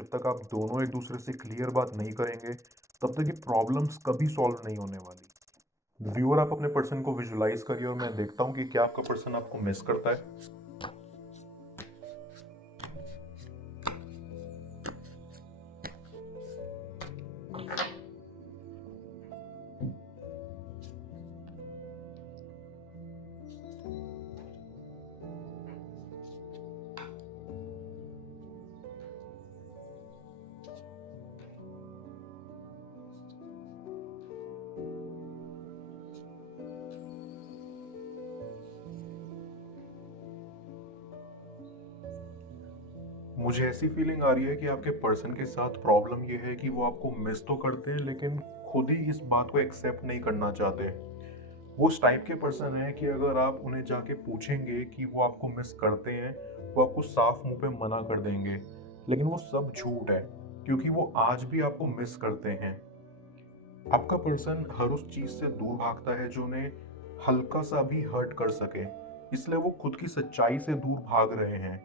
जब तक आप दोनों एक दूसरे से क्लियर बात नहीं करेंगे, तब तक ये प्रॉब्लम्स कभी सॉल्व नहीं होने वाली। व्यूअर, आप अपने पर्सन को विजुलाइज करिए और मैं देखता हूँ कि क्या आपका पर्सन आपको मिस करता है। मुझे ऐसी फीलिंग आ रही है कि आपके पर्सन के साथ प्रॉब्लम ये है कि वो आपको मिस तो करते हैं, लेकिन खुद ही इस बात को एक्सेप्ट नहीं करना चाहते। वो उस टाइप के पर्सन है कि अगर आप उन्हें जाके पूछेंगे कि वो आपको मिस करते हैं, वो आपको साफ मुंह पे मना कर देंगे। लेकिन वो सब झूठ है, क्योंकि वो आज भी आपको मिस करते हैं। आपका पर्सन हर उस चीज से दूर भागता है जो उन्हें हल्का सा भी हर्ट कर सके, इसलिए वो खुद की सच्चाई से दूर भाग रहे हैं।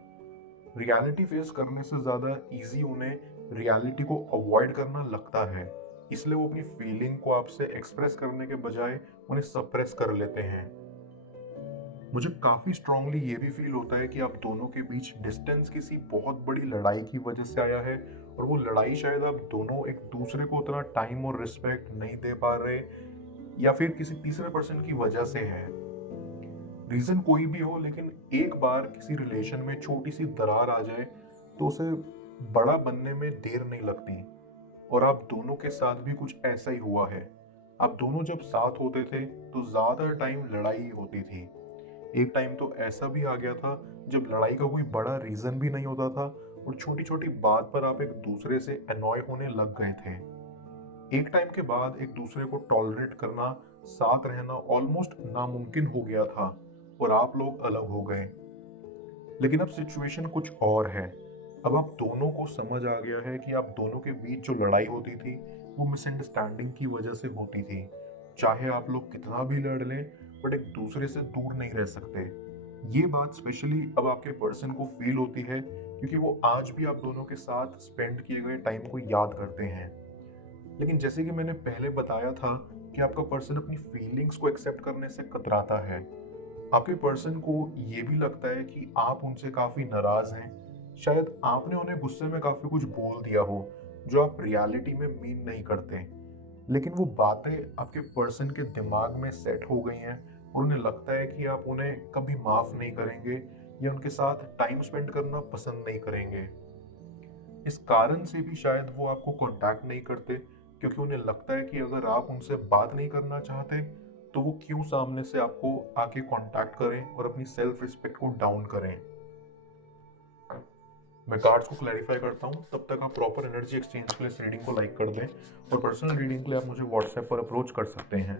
रियलिटी फेस करने से ज़्यादा इजी उन्हें रियलिटी को अवॉइड करना लगता है, इसलिए वो अपनी फीलिंग को आपसे एक्सप्रेस करने के बजाय उन्हें सप्रेस कर लेते हैं। मुझे काफ़ी स्ट्रांगली ये भी फील होता है कि आप दोनों के बीच डिस्टेंस किसी बहुत बड़ी लड़ाई की वजह से आया है, और वो लड़ाई शायद आप दोनों एक दूसरे को उतना टाइम और रिस्पेक्ट नहीं दे पा रहे, या फिर किसी तीसरे पर्सन की वजह से है। रीजन कोई भी हो, लेकिन एक बार किसी रिलेशन में छोटी सी दरार आ जाए तो उसे बड़ा बनने में देर नहीं लगती। और आप दोनों के साथ भी कुछ ऐसा ही हुआ है। आप दोनों जब साथ होते थे तो ज्यादा टाइम लड़ाई ही होती थी। एक टाइम तो ऐसा भी आ गया था जब लड़ाई का कोई बड़ा रीजन भी नहीं होता था, और छोटी छोटी बात पर आप एक दूसरे से अनॉय होने लग गए थे। एक टाइम के बाद एक दूसरे को टॉलरेट करना, साथ रहना ऑलमोस्ट नामुमकिन हो गया था, और आप लोग अलग हो गए। लेकिन अब सिचुएशन कुछ और है। अब आप दोनों को समझ आ गया है कि आप दोनों के बीच जो लड़ाई होती थी वो मिसअंडरस्टैंडिंग की वजह से होती थी। चाहे आप लोग कितना भी लड़ लें, बट एक दूसरे से दूर नहीं रह सकते। ये बात स्पेशली अब आपके पर्सन को फील होती है, क्योंकि वो आज भी आप दोनों के साथ स्पेंड किए गए टाइम को याद करते हैं। लेकिन जैसे कि मैंने पहले बताया था कि आपका पर्सन अपनी फीलिंग्स को एक्सेप्ट करने से कतराता है। आपके पर्सन को ये भी लगता है कि आप उनसे काफी नाराज हैं। शायद आपने उन्हें गुस्से में काफी कुछ बोल दिया हो जो आप रियलिटी में मीन नहीं करते, लेकिन वो बातें आपके पर्सन के दिमाग में सेट हो गई हैं, और उन्हें लगता है कि आप उन्हें कभी माफ नहीं करेंगे या उनके साथ टाइम स्पेंड करना पसंद नहीं करेंगे। इस कारण से भी शायद वो आपको कांटेक्ट नहीं करते, क्योंकि उन्हें लगता है कि अगर आप उनसे बात नहीं करना चाहते तो वो क्यों सामने से आपको आके कांटेक्ट करें और अपनी सेल्फ रिस्पेक्ट को डाउन करें। मैं कार्ड्स को क्लैरिफाई करता हूँ, तब तक आप प्रॉपर एनर्जी एक्सचेंज के लिए इस रीडिंग को लाइक कर दें, और पर्सनल रीडिंग के लिए आप मुझे व्हाट्सएप पर अप्रोच कर सकते हैं।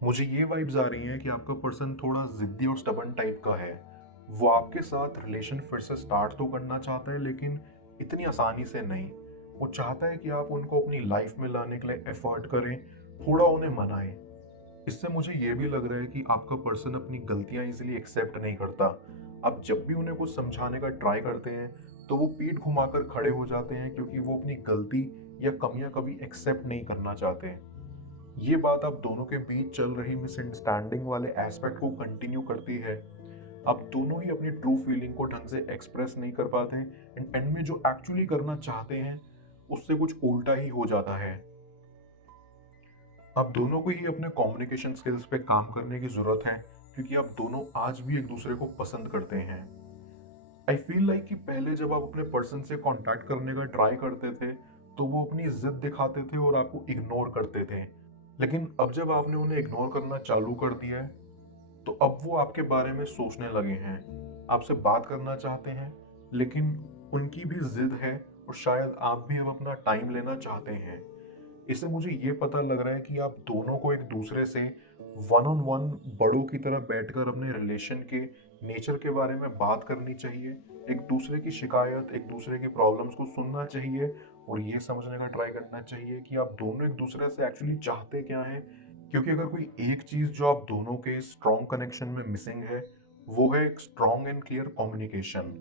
मुझे ये वाइब्स आ रही हैं कि आपका पर्सन थोड़ा जिद्दी और स्टबन टाइप का है। वो आपके साथ रिलेशन फिर से स्टार्ट तो करना चाहता है, लेकिन इतनी आसानी से नहीं। वो चाहता है कि आप उनको अपनी लाइफ में लाने के लिए एफर्ट करें, थोड़ा उन्हें मनाएं। इससे मुझे ये भी लग रहा है कि आपका पर्सन अपनी गलतियां इजीली एक्सेप्ट नहीं करता। आप जब भी उन्हें कुछ समझाने का ट्राई करते हैं तो वो पीठ घुमाकर खड़े हो जाते हैं, क्योंकि वो अपनी गलती या कमियां कभी एक्सेप्ट नहीं करना चाहते। ये बात आप दोनों के बीच चल रही मिसअंडरस्टैंडिंग वाले एस्पेक्ट को कंटिन्यू करती है। आप दोनों ही अपनी ट्रू फीलिंग को ढंग से एक्सप्रेस नहीं कर पाते, एंड एंड में जो एक्चुअली करना चाहते हैं उससे कुछ उल्टा ही हो जाता है। आप दोनों को ही अपने कम्युनिकेशन स्किल्स पे काम करने की जरूरत है, क्योंकि आप दोनों आज भी एक दूसरे को पसंद करते हैं। आई फील लाइक कि पहले जब आप अपने पर्सन से कांटेक्ट करने का ट्राई करते थे तो वो अपनी जिद दिखाते थे और आपको इग्नोर करते थे। लेकिन अब जब आपने उन्हें इग्नोर करना चालू कर दिया है, तो अब वो आपके बारे में सोचने लगे हैं, आपसे बात करना चाहते हैं, लेकिन उनकी भी जिद है और शायद आप भी अब अपना टाइम लेना चाहते हैं। इससे मुझे ये पता लग रहा है कि आप दोनों को एक दूसरे से वन ऑन वन बड़ों की तरह बैठकर अपने रिलेशन के नेचर के बारे में बात करनी चाहिए। एक दूसरे की शिकायत, एक दूसरे की प्रॉब्लम्स को सुनना चाहिए और ये समझने का ट्राई करना चाहिए कि आप दोनों एक दूसरे से एक्चुअली चाहते क्या हैं। क्योंकि अगर कोई एक चीज़ जो आप दोनों के स्ट्रॉन्ग कनेक्शन में मिसिंग है, वो है एक स्ट्रॉन्ग एंड क्लियर कम्युनिकेशन।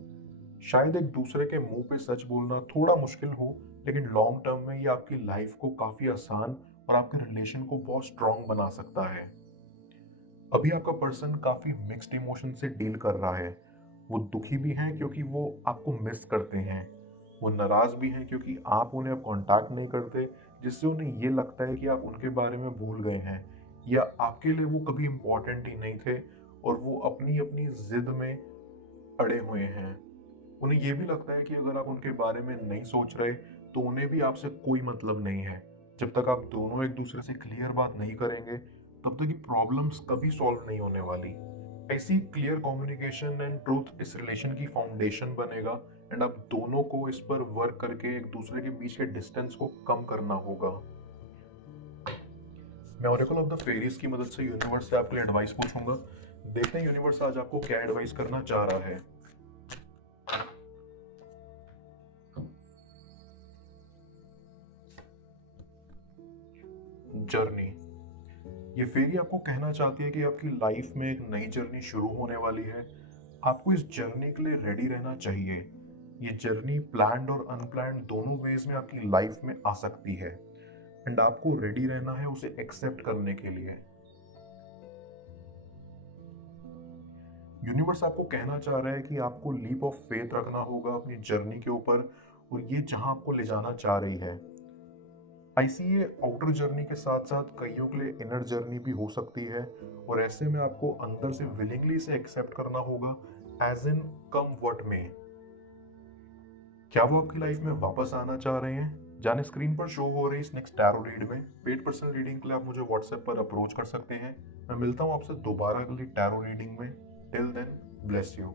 शायद एक दूसरे के मुंह पे सच बोलना थोड़ा मुश्किल हो, लेकिन लॉन्ग टर्म में ये आपकी लाइफ को काफ़ी आसान और आपके रिलेशन को बहुत स्ट्रॉन्ग बना सकता है। अभी आपका पर्सन काफ़ी मिक्स्ड इमोशन से डील कर रहा है। वो दुखी भी हैं क्योंकि वो आपको मिस करते हैं। वो नाराज़ भी हैं क्योंकि आप उन्हें अब कांटेक्ट नहीं करते, जिससे उन्हें ये लगता है कि आप उनके बारे में भूल गए हैं या आपके लिए वो कभी इम्पोर्टेंट ही नहीं थे और वो अपनी अपनी ज़िद में अड़े हुए हैं। उन्हें ये भी लगता है कि अगर आप उनके बारे में नहीं सोच रहे तो उन्हें भी आपसे कोई मतलब नहीं है। जब तक आप दोनों एक दूसरे से क्लियर बात नहीं करेंगे, तब तक ये प्रॉब्लम्स कभी सॉल्व नहीं होने वाली। ऐसी क्लियर कम्युनिकेशन एंड ट्रूथ इस रिलेशन की फाउंडेशन बनेगा एंड आप दोनों को इस पर वर्क करके एक दूसरे के बीच के डिस्टेंस को कम करना होगा। मैं ओरेकल ऑफ द फेरीज की मदद से यूनिवर्स से आपके लिए एडवाइस पूछूंगा। देखते हैं यूनिवर्स आज आपको क्या एडवाइस करना चाह रहा है। जर्नी। ये फेरी आपको कहना चाहती है कि आपकी लाइफ में एक नई जर्नी शुरू होने वाली है। आपको इस जर्नी के लिए रेडी रहना चाहिए। ये जर्नी प्लान्ड और अनप्लान्ड दोनों वेज में आपकी लाइफ में आ सकती है एंड आपको रेडी रहना है उसे एक्सेप्ट करने के लिए। यूनिवर्स आपको कहना चाह रहा है कि आपको लीप ऑफ फेथ रखना होगा अपनी जर्नी के ऊपर और ये जहां आपको ले जाना चाह रही है। ऐसी ये आउटर जर्नी के साथ साथ कईयों के लिए इनर जर्नी भी हो सकती है और ऐसे में आपको अंदर से विलिंगली इसे एक्सेप्ट करना होगा एज इन कम व्हाट में। क्या वो आपकी लाइफ में वापस आना चाह रहे हैं? जाने स्क्रीन पर शो हो रही इस नेक्स्ट टैरो रीड में पेड पर्सनल रीडिंग के लिए आप मुझे व्हाट्सएप पर अप्रोच कर सकते हैं। मैं मिलता हूँ आपसे दोबारा अगली टैरो रीडिंग में। Till then, bless you.